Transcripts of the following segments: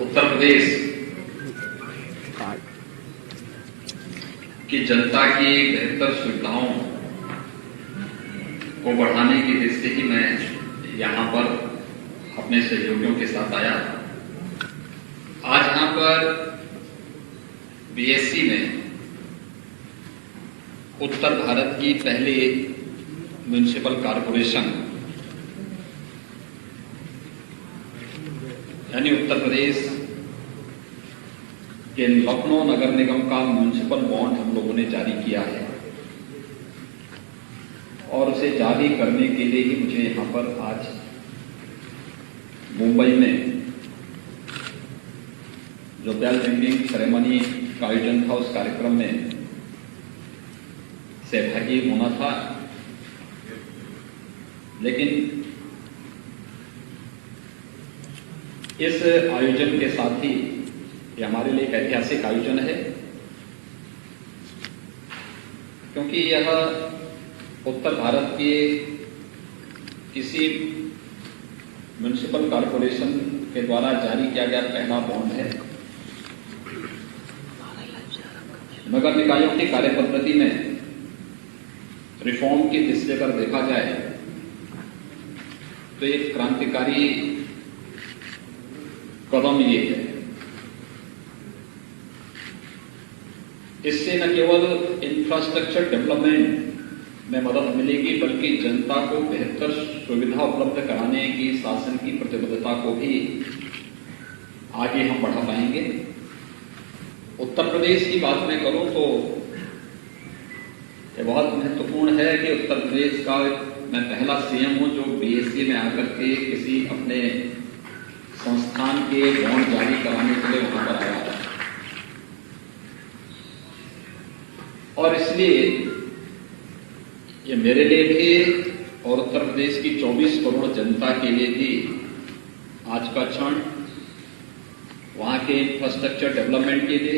उत्तर प्रदेश की जनता की बेहतर सुविधाओं को बढ़ाने की दृष्टि से ही मैं यहां पर अपने सहयोगियों के साथ आया। आज यहां पर बीएससी में उत्तर भारत की पहली म्युनिसिपल कॉरपोरेशन यानी उत्तर प्रदेश के लखनऊ नगर निगम का म्युनिसिपल बॉन्ड हम लोगों ने जारी किया है और उसे जारी करने के लिए ही मुझे यहां पर आज मुंबई में जो बेल रिंगिंग सेरेमनी का आयोजन था उस कार्यक्रम में सहभागी होना था। लेकिन इस आयोजन के साथ ही ये हमारे लिए एक ऐतिहासिक आयोजन है, क्योंकि यह उत्तर भारत के किसी म्युनिसिपल कॉरपोरेशन के द्वारा जारी किया गया पहला बॉन्ड है। नगर निकायों की कार्यपद्धति में रिफॉर्म की दृष्टि पर देखा जाए तो एक क्रांतिकारी कदम ये है। इससे न केवल इंफ्रास्ट्रक्चर डेवलपमेंट में मदद मिलेगी बल्कि जनता को बेहतर सुविधा उपलब्ध कराने की शासन की प्रतिबद्धता को भी आगे हम बढ़ा पाएंगे। उत्तर प्रदेश की बात मैं करूं तो यह बहुत महत्वपूर्ण है कि उत्तर प्रदेश का मैं पहला सीएम हूं जो बीएससी में आकर के किसी अपने संस्थान के बॉन्ड जारी कराने के लिए वहां पर आया है। और इसलिए ये मेरे लिए भी और उत्तर प्रदेश की 24 करोड़ जनता के लिए भी आज का क्षण वहां के इंफ्रास्ट्रक्चर डेवलपमेंट के लिए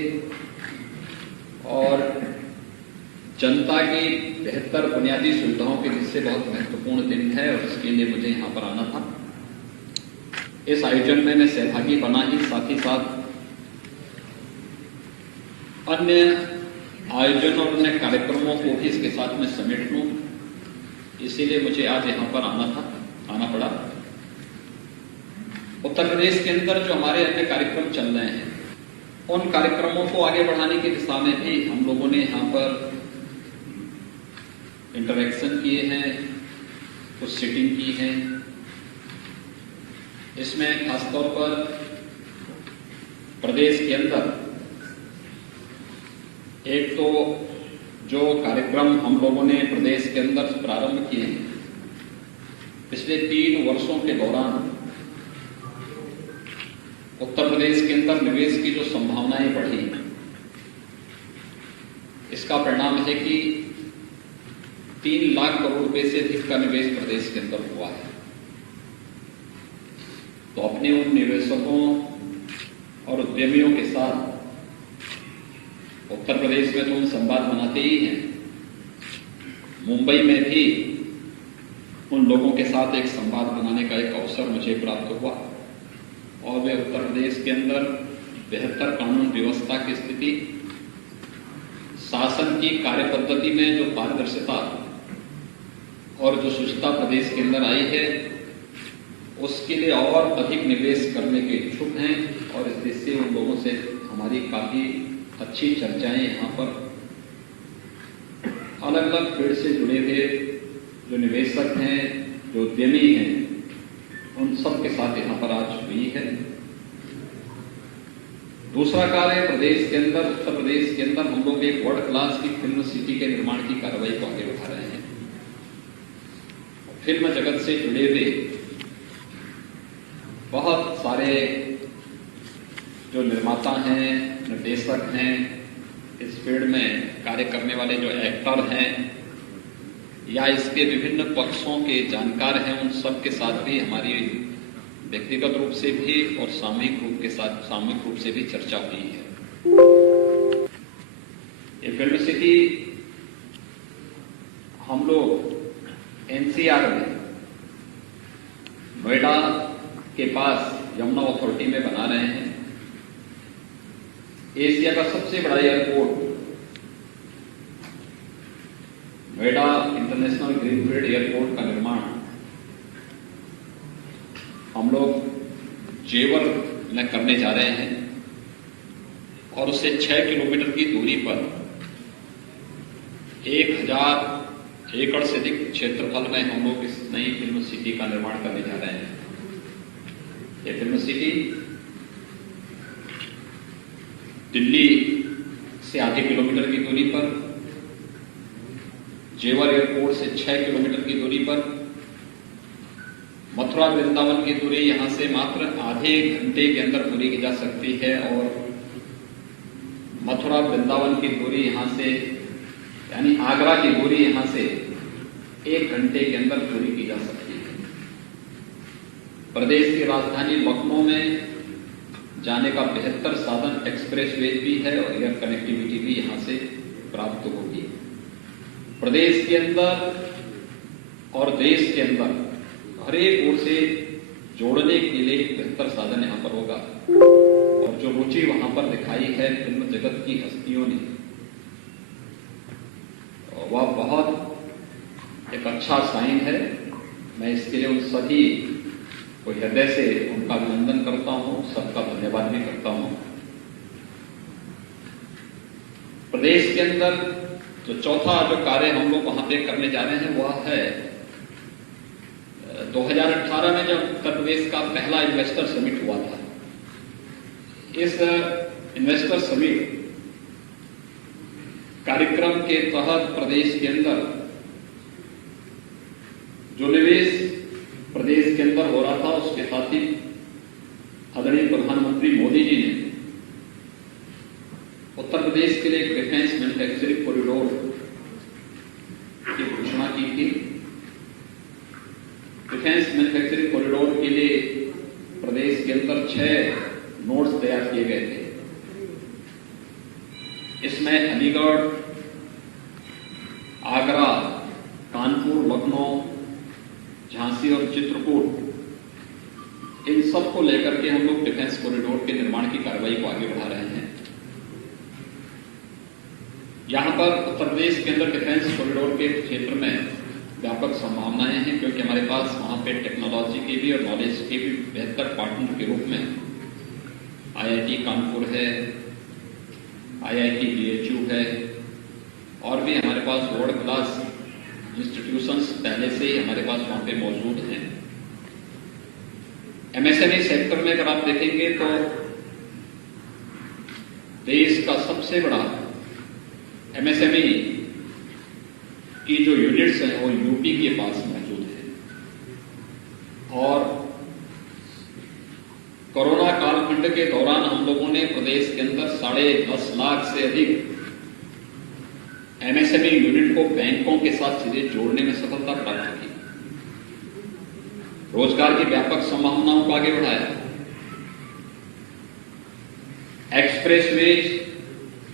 और जनता की बेहतर बुनियादी सुविधाओं के लिए बहुत महत्वपूर्ण दिन है और इसके लिए मुझे यहां पर आना था। इस आयोजन में मैं सहभागी बना ही साथ अन्य आयोजन और अन्य कार्यक्रमों को भी इसके साथ में समेट लूं, इसीलिए मुझे आज यहां पर आना पड़ा। उत्तर प्रदेश के अंदर जो हमारे अन्य कार्यक्रम चल रहे हैं उन कार्यक्रमों को आगे बढ़ाने की दिशा में भी हम लोगों ने यहां पर इंटरेक्शन किए हैं, कुछ सिटिंग की है। इसमें खासतौर पर प्रदेश के अंदर एक तो जो कार्यक्रम हम लोगों ने प्रदेश के अंदर प्रारंभ किए हैं पिछले 3 वर्षों के दौरान उत्तर प्रदेश के अंदर निवेश की जो संभावनाएं बढ़ी, इसका परिणाम है कि 3 लाख करोड़ रुपए से अधिक का निवेश प्रदेश के अंदर हुआ है। तो अपने उन निवेशकों और उद्यमियों के साथ उत्तर प्रदेश में तो हम संवाद बनाते ही हैं, मुंबई में भी उन लोगों के साथ एक संवाद बनाने का एक अवसर मुझे प्राप्त हुआ और वे उत्तर प्रदेश के अंदर बेहतर कानून व्यवस्था की स्थिति, शासन की कार्यपद्धति में जो पारदर्शिता और जो शुचिता प्रदेश के अंदर आई है उसके लिए और अधिक निवेश करने के इच्छुक हैं और इस दृष्टि से उन लोगों से हमारी काफी अच्छी चर्चाएं यहाँ पर अलग अलग फील्ड से जुड़े हुए जो निवेशक हैं, जो उद्यमी हैं, उन सब के साथ यहाँ पर आज हुई है। दूसरा कार्य प्रदेश के अंदर, उत्तर प्रदेश के अंदर हम लोग एक वर्ल्ड क्लास की फिल्म सिटी के निर्माण की कार्रवाई को आगे बढ़ा रहे हैं। फिल्म जगत से जुड़े हुए बहुत सारे जो निर्माता हैं, निर्देशक हैं, इस फील्ड में कार्य करने वाले जो एक्टर हैं या इसके विभिन्न पक्षों के जानकार हैं, उन सब के साथ भी हमारी व्यक्तिगत रूप से भी और सामूहिक रूप से भी चर्चा हुई है। ये फिल्म सिटी हम लोग एनसीआर में नोएडा के पास यमुना अथॉरिटी में बना रहे हैं। एशिया का सबसे बड़ा airport Noida international greenfield airport का निर्माण हम लोग जेवर में करने जा रहे हैं और उससे 6 किलोमीटर की दूरी पर 1000 एकड़ से अधिक क्षेत्रफल में हम लोग इस नई फिल्म सिटी का निर्माण करने जा रहे हैं। ये फिल्म सिटी दिल्ली से आधे किलोमीटर की दूरी पर, जेवर एयरपोर्ट से 6 किलोमीटर की दूरी पर, मथुरा वृंदावन की दूरी यहां से मात्र आधे घंटे के अंदर पूरी की जा सकती है और मथुरा वृंदावन की दूरी यहां से यानी आगरा की दूरी यहां से 1 घंटे के अंदर पूरी की जा सकती है। प्रदेश की राजधानी लखनऊ में जाने का बेहतर साधन एक्सप्रेसवे भी है और एयर कनेक्टिविटी भी यहां से प्राप्त होगी। प्रदेश के अंदर और देश के अंदर हर एक ओर से जोड़ने के लिए एक बेहतर साधन यहां पर होगा और जो रुचि वहां पर दिखाई है फिल्म जगत की हस्तियों ने, वह बहुत एक अच्छा साइन है। मैं इसके लिए उन सभी को हृदय से उनका अभिनंदन करता हूं, सबका धन्यवाद भी करता हूं। प्रदेश के अंदर जो चौथा जो कार्य हम लोग वहां पे करने जा रहे हैं वह है 2018 में जब उत्तर प्रदेश का पहला इन्वेस्टर समिट हुआ था। इस इन्वेस्टर समिट कार्यक्रम के तहत प्रदेश के अंदर जो निवेश प्रदेश के अंदर हो रहा था उसके साथ ही आदरणीय प्रधानमंत्री मोदी जी ने उत्तर प्रदेश के लिए एक डिफेंस मैन्युफैक्चरिंग कॉरिडोर की घोषणा की थी। डिफेंस मैन्युफैक्चरिंग कॉरिडोर के लिए प्रदेश के अंदर 6 नोड्स तैयार किए गए थे। इसमें अलीगढ़, आगरा, कानपुर, लखनऊ, झांसी और चित्रकूट, इन सब को लेकर के हम लोग डिफेंस कॉरिडोर के निर्माण की कार्रवाई को आगे बढ़ा रहे हैं। यहां पर उत्तर प्रदेश के अंदर डिफेंस कॉरिडोर के क्षेत्र में व्यापक संभावनाएं हैं क्योंकि हमारे पास वहां पे टेक्नोलॉजी के भी और नॉलेज के भी बेहतर पार्टनर के रूप में IIT कानपुर है, IIT BHU है और भी हमारे पास वर्ल्ड क्लास इंस्टीट्यूशंस पहले से ही हमारे पास वहां पे मौजूद हैं। MSME सेक्टर में अगर आप देखेंगे तो देश का सबसे बड़ा MSME की जो यूनिट्स हैं वो यूपी के पास मौजूद है और कोरोना कालखंड के दौरान हम लोगों ने प्रदेश के अंदर 10.5 लाख से अधिक MSME यूनिट को बैंकों के साथ सीधे जोड़ने में सफलता प्राप्त की, रोजगार की व्यापक संभावनाओं को आगे बढ़ाया। एक्सप्रेसवेज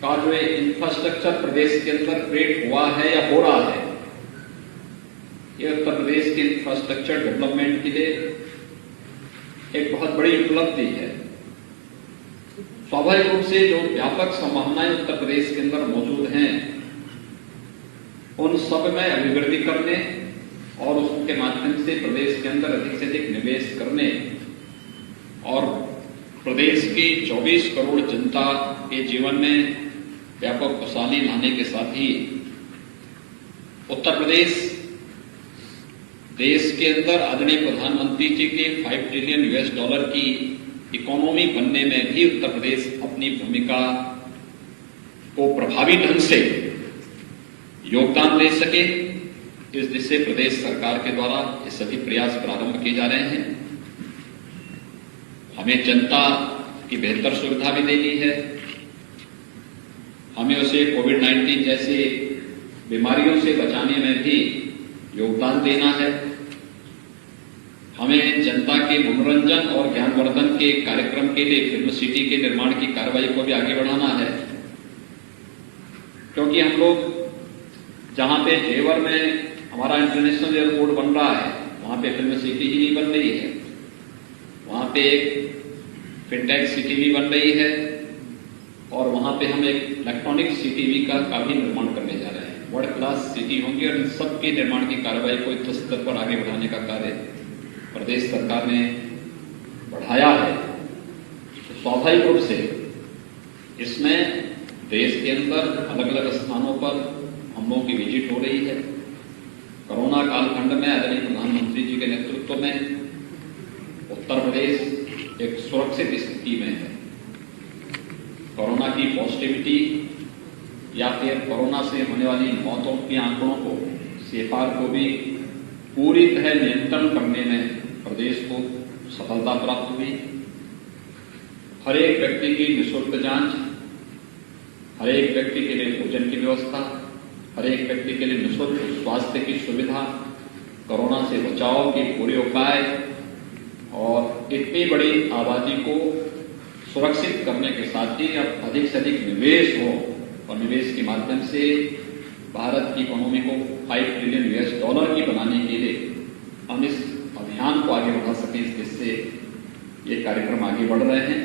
का जो इंफ्रास्ट्रक्चर प्रदेश के अंदर क्रिएट हुआ है या हो रहा है, ये उत्तर प्रदेश के इंफ्रास्ट्रक्चर डेवलपमेंट के लिए एक बहुत बड़ी उपलब्धि है। स्वाभाविक रूप से जो व्यापक संभावनाएं उत्तर प्रदेश के अंदर मौजूद हैं उन सब में अभिवृद्धि करने और उसके माध्यम से प्रदेश के अंदर अधिक से अधिक निवेश करने और प्रदेश की 24 करोड़ जनता के जीवन में व्यापक खुशहाली लाने के साथ ही उत्तर प्रदेश देश के अंदर आदरणीय प्रधानमंत्री जी के $5 ट्रिलियन की इकोनॉमी बनने में भी उत्तर प्रदेश अपनी भूमिका को प्रभावी ढंग से योगदान दे सके, इस दिशा से प्रदेश सरकार के द्वारा ये सभी प्रयास प्रारंभ किए जा रहे हैं। हमें जनता की बेहतर सुविधा भी देनी है, हमें उसे कोविड-19 जैसी बीमारियों से बचाने में भी योगदान देना है, हमें जनता के मनोरंजन और ज्ञानवर्धन के कार्यक्रम के लिए फिल्म सिटी के निर्माण की कार्रवाई को भी आगे बढ़ाना है क्योंकि हम लोग जहां पे जेवर में हमारा इंटरनेशनल एयरपोर्ट बन रहा है वहां पे फिल्म सिटी ही नहीं बन रही है, वहां पे एक फिनटेक सिटी भी बन रही है और वहां पे हम एक इलेक्ट्रॉनिक सीटीवी का भी निर्माण करने जा रहे हैं। वर्ल्ड क्लास सिटी होंगी और इन सबके निर्माण की कार्रवाई को युद्ध स्तर पर आगे बढ़ाने का कार्य प्रदेश सरकार ने बढ़ाया है। तो स्वाभाविक रूप से इसमें देश के अंदर अलग अलग स्थानों पर हम लोगों की विजिट हो रही है। कोरोना कालखंड में आदरणीय प्रधानमंत्री जी के नेतृत्व में उत्तर प्रदेश एक सुरक्षित स्थिति में है। कोरोना की पॉजिटिविटी या फिर कोरोना से होने वाली मौतों के आंकड़ों को, CFR को भी पूरी तरह नियंत्रण करने में प्रदेश को सफलता प्राप्त हुई। हर एक व्यक्ति की निःशुल्क जांच, हर एक व्यक्ति के लिए भोजन की व्यवस्था, हर एक व्यक्ति के लिए निःशुल्क स्वास्थ्य की सुविधा, कोरोना से बचाव के पूरे उपाय और इतनी बड़ी आबादी को सुरक्षित करने के साथ ही अब अधिक से अधिक निवेश हो और निवेश के माध्यम से भारत की इकोनॉमी को $5 ट्रिलियन की बनाने के लिए हम इस अभियान को आगे बढ़ा सकें, जिससे ये कार्यक्रम आगे बढ़ रहे हैं।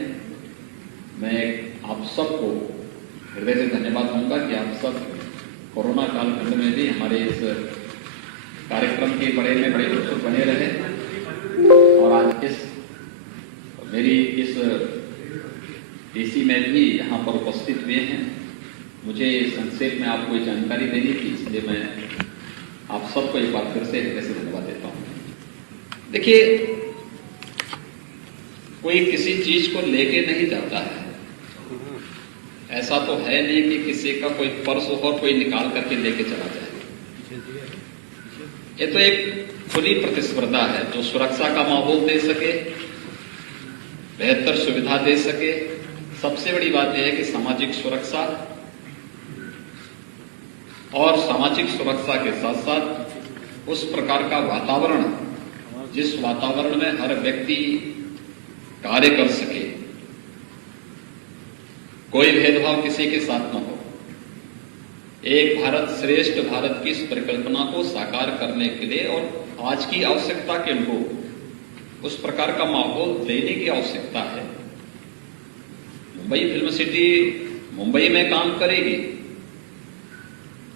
मैं आप सबको हृदय से धन्यवाद दूंगा कि आप सब कोरोना कालखंड में भी हमारे इस कार्यक्रम के बड़े में बड़े उत्सुक बने रहे और आज मेरी इस DC में भी यहाँ पर उपस्थित हुए हैं। मुझे संक्षेप में आपको जानकारी देनी थी, इसलिए मैं आप सबको एक बार फिर से हृदय से धन्यवाद देता हूँ। देखिए, कोई किसी चीज को लेके नहीं जाता है। ऐसा तो है नहीं कि किसी का कोई पर्स हो और कोई निकाल करके लेके चला जाए। ये तो एक खुली प्रतिस्पर्धा है जो सुरक्षा का माहौल दे सके, बेहतर सुविधा दे सके। सबसे बड़ी बात यह है कि सामाजिक सुरक्षा, और सामाजिक सुरक्षा के साथ साथ उस प्रकार का वातावरण जिस वातावरण में हर व्यक्ति कार्य कर सके, कोई भेदभाव किसी के साथ न हो। एक भारत श्रेष्ठ भारत की इस परिकल्पना को साकार करने के लिए और आज की आवश्यकता के अनुरूप उस प्रकार का माहौल देने की आवश्यकता है। मुंबई फिल्म सिटी मुंबई में काम करेगी।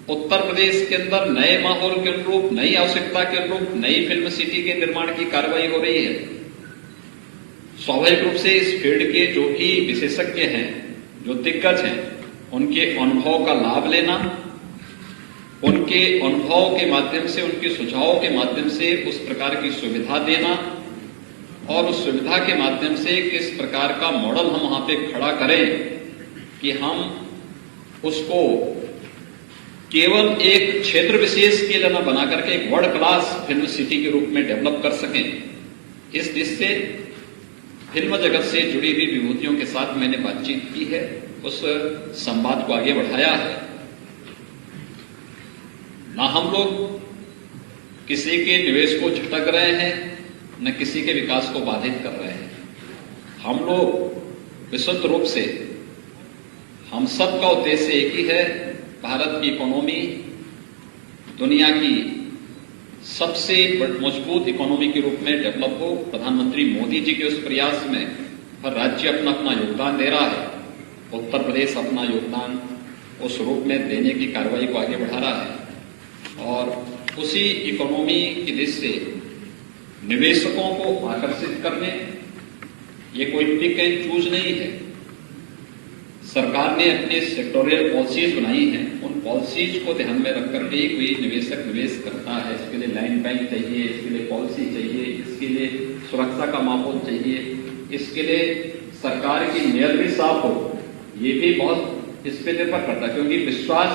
उत्तर प्रदेश के अंदर नए माहौल के अनुरूप, नई आवश्यकता के अनुरूप नई फिल्म सिटी के निर्माण की कार्रवाई हो रही है। स्वाभाविक रूप से इस फील्ड के जो भी विशेषज्ञ हैं, जो दिग्गज हैं, उनके अनुभव का लाभ लेना, उनके अनुभव के माध्यम से, उनके सुझावों के माध्यम से उस प्रकार की सुविधा देना और उस सुविधा के माध्यम से किस प्रकार का मॉडल हम वहां पे खड़ा करें कि हम उसको केवल एक क्षेत्र विशेष के लिए न बना करके एक वर्ल्ड क्लास फिल्म सिटी के रूप में डेवलप कर सकें। इस दृष्टि से फिल्म जगत से जुड़ी हुई विभूतियों के साथ मैंने बातचीत की है, उस संवाद को आगे बढ़ाया है। ना हम लोग किसी के निवेश को झटक रहे हैं, न किसी के विकास को बाधित कर रहे हैं। हम लोग विशुद्ध रूप से, हम सबका उद्देश्य एक ही है, भारत की इकोनॉमी दुनिया की सबसे मजबूत इकोनॉमी के रूप में डेवलप हो। प्रधानमंत्री मोदी जी के उस प्रयास में हर राज्य अपना अपना योगदान दे रहा है। उत्तर प्रदेश अपना योगदान उस रूप में देने की कार्रवाई को आगे बढ़ा रहा है और उसी इकोनॉमी की दृष्टि से निवेशकों को आकर्षित करने, ये कोई पिक एंड चूज नहीं है। सरकार ने अपने सेक्टोरियल पॉलिसीज बनाई हैं, उन पॉलिसीज को ध्यान में रख करके कोई निवेशक निवेश करता है। इसके लिए लैंड बैंक चाहिए, इसके लिए पॉलिसी चाहिए, इसके लिए सुरक्षा का माहौल चाहिए, इसके लिए सरकार की नीयत भी साफ हो। ये भी बहुत इस पे निर्भर करता है, क्योंकि विश्वास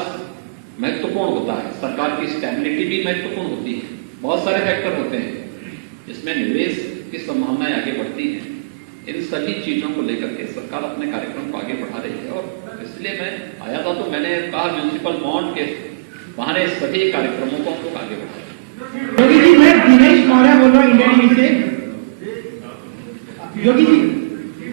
महत्वपूर्ण होता है, सरकार की स्टेबिलिटी भी महत्वपूर्ण होती है। बहुत सारे फैक्टर होते हैं इसमें निवेश की संभावनाएं आगे बढ़ती हैं। इन सभी चीजों को लेकर के सरकार अपने कार्यक्रम को आगे बढ़ा रही है और इसलिए मैं आया था तो मैंने कहा म्यूनिसिपल बॉन्ड के बहाने सभी कार्यक्रमों को हम लोग आगे बढ़ा रहे हैं। योगी जी, मैं दिनेश मौर्य बोल रहा हूँ इंडिया टीवी से। योगी जी,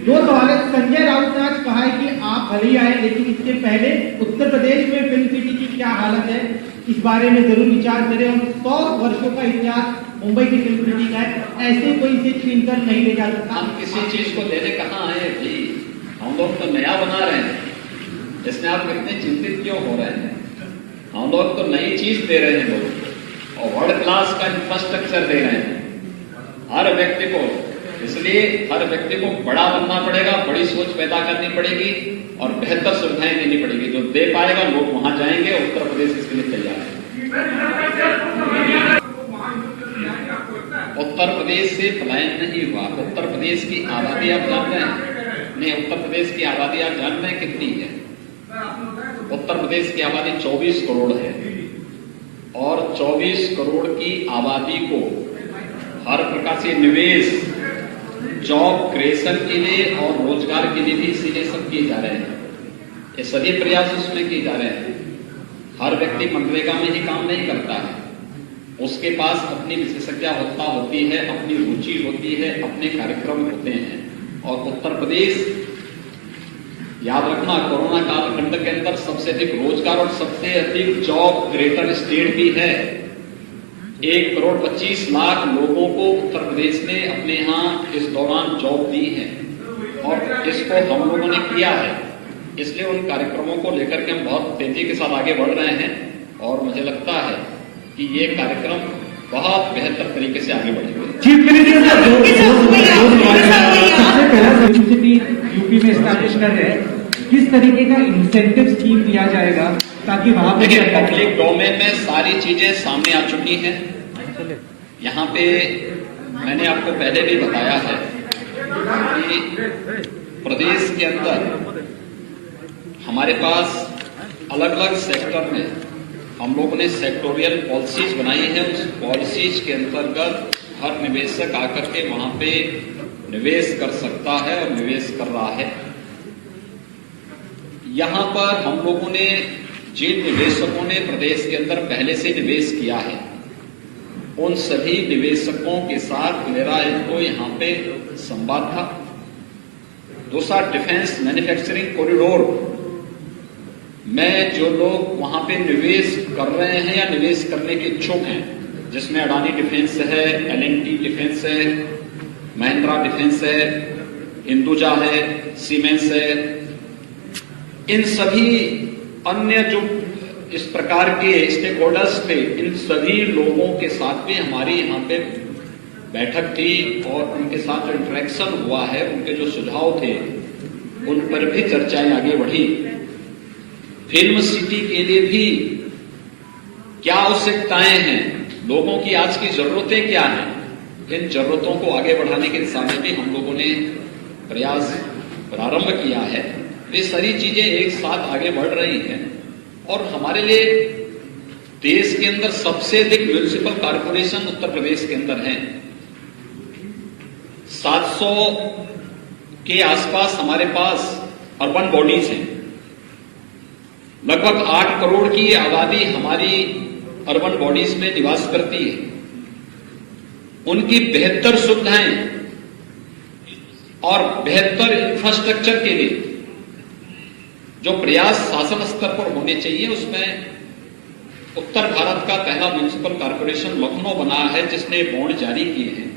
दो सवाल है। संजय राउत ने आज कहा है कि आप भले ही आए, लेकिन इसके पहले उत्तर प्रदेश में फिल्म सिटी की क्या हालत है, इस बारे में जरूर विचार करें। और 100 वर्षों का इतिहास मुंबई की फिल्म सिटी का है, ऐसे कोई इसे छीनकर नहीं ले जा सकता। हम किसी चीज को लेने कहाँ आए भाई, हम लोग तो नया बना रहे हैं। इसमें आप इतने चिंतित क्यों हो रहे हैं? हम लोग तो नई चीज दे रहे हैं लोगों को और वर्ल्ड क्लास का इंफ्रास्ट्रक्चर दे रहे हैं हर व्यक्ति को। इसलिए हर व्यक्ति को बड़ा बनना पड़ेगा, बड़ी सोच पैदा करनी पड़ेगी और बेहतर सुविधाएं देनी पड़ेगी। जो दे पाएगा लोग वहां जाएंगे। उत्तर प्रदेश इसके लिए तैयार है। उत्तर प्रदेश से पलायन नहीं हुआ। उत्तर प्रदेश की आबादी आप जान रहे हैं? नहीं, उत्तर प्रदेश की आबादी आप जान रहे हैं कितनी है? उत्तर प्रदेश की आबादी 24 करोड़ है और 24 करोड़ की आबादी को हर प्रकार से निवेश, जॉब क्रिएशन के लिए और रोजगार के लिए भी इसीलिए सब किए जा रहे हैं। ये सभी प्रयास उसमें किए जा रहे हैं। हर व्यक्ति मनरेगा में ही काम नहीं करता है, उसके पास अपनी विशेषज्ञता होती है, अपनी रुचि होती है, अपने कार्यक्रम होते हैं। और उत्तर प्रदेश, याद रखना, कोरोना कालखंड के अंदर सबसे अधिक रोजगार और सबसे अधिक जॉब क्रिएटर स्टेट भी है। 1,25,00,000 लोगों को उत्तर प्रदेश ने अपने यहां इस दौरान जॉब दी है और इसको हम लोगों ने किया है। इसलिए उन कार्यक्रमों को लेकर के हम बहुत तेजी के साथ आगे बढ़ रहे हैं और मुझे लगता है कि ये कार्यक्रम बहुत बेहतर तरीके से आगे बढ़ेगा। चीफ मिनिस्टर सबसे पहला यूनिवर्सिटी यूपी में स्टैब्लिश कर रहे हैं, किस तरीके का इंसेंटिव स्कीम दिया जाएगा ताकि वहां पे देखिए, पब्लिक डोमेन में सारी चीजें सामने आ चुकी हैं। यहाँ पे मैंने आपको पहले भी बताया है कि प्रदेश के अंदर हमारे पास अलग अलग सेक्टर में हम लोगों ने सेक्टोरियल पॉलिसीज बनाई है। उस पॉलिसीज के अंतर्गत हर निवेशक आकर के वहां पे निवेश कर सकता है और निवेश कर रहा है। यहां पर हम लोगों ने जिन निवेशकों ने प्रदेश के अंदर पहले से निवेश किया है, उन सभी निवेशकों के साथ मेरा एक तो यहां पे संवाद था। दूसरा, डिफेंस मैन्युफैक्चरिंग कॉरिडोर में जो लोग वहां पे निवेश कर रहे हैं या निवेश करने के इच्छुक हैं, जिसमें अडानी डिफेंस है, L&T डिफेंस है, महिंद्रा डिफेंस है, हिंदुजा है, सीमेंस है, इन सभी अन्य जो इस प्रकार के स्टेक होल्डर्स थे, इन सभी लोगों के साथ भी हमारी यहाँ पे बैठक थी और उनके साथ जो इंटरेक्शन हुआ है, उनके जो सुझाव थे, उन पर भी चर्चाएं आगे बढ़ी। फिल्म सिटी के लिए भी क्या आवश्यकताएं हैं, लोगों की आज की जरूरतें क्या हैं, इन जरूरतों को आगे बढ़ाने की दिशा में भी हम लोगों ने प्रयास प्रारंभ किया है। ये सारी चीजें एक साथ आगे बढ़ रही हैं और हमारे लिए देश के अंदर सबसे अधिक म्यूनिसिपल कॉर्पोरेशन उत्तर प्रदेश के अंदर हैं। 700 के आसपास हमारे पास अर्बन बॉडीज हैं। लगभग 8 करोड़ की आबादी हमारी अर्बन बॉडीज में निवास करती है। उनकी बेहतर सुविधाएं और बेहतर इंफ्रास्ट्रक्चर के लिए जो प्रयास शासन स्तर पर होने चाहिए, उसमें उत्तर भारत का पहला म्यूनिसिपल कॉर्पोरेशन लखनऊ बना है, जिसने बॉन्ड जारी किए हैं।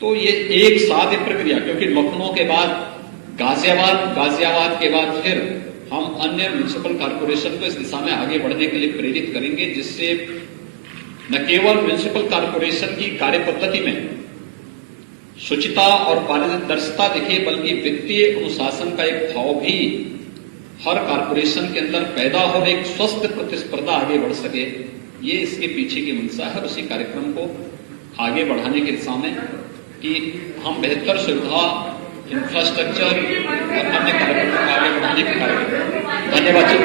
तो ये एक साथ प्रक्रिया, क्योंकि लखनऊ के बाद गाजियाबाद के बाद फिर हम अन्य म्यूनिसिपल कॉर्पोरेशन को इस दिशा में आगे बढ़ने के लिए प्रेरित करेंगे, जिससे न केवल म्यूनिसिपल कॉर्पोरेशन की कार्य पद्धति में शुचिता और पारदर्शिता दिखे, बल्कि वित्तीय अनुशासन का एक भाव भी हर कॉर्पोरेशन के अंदर पैदा हो, एक स्वस्थ प्रतिस्पर्धा आगे बढ़ सके। ये इसके पीछे की मंशा है। उसी कार्यक्रम को आगे बढ़ाने की दिशा में कि हम बेहतर सुविधा, इंफ्रास्ट्रक्चर और अन्य कार्यक्रमों को आगे बढ़ाने के कार्यक्रम। धन्यवाद जी।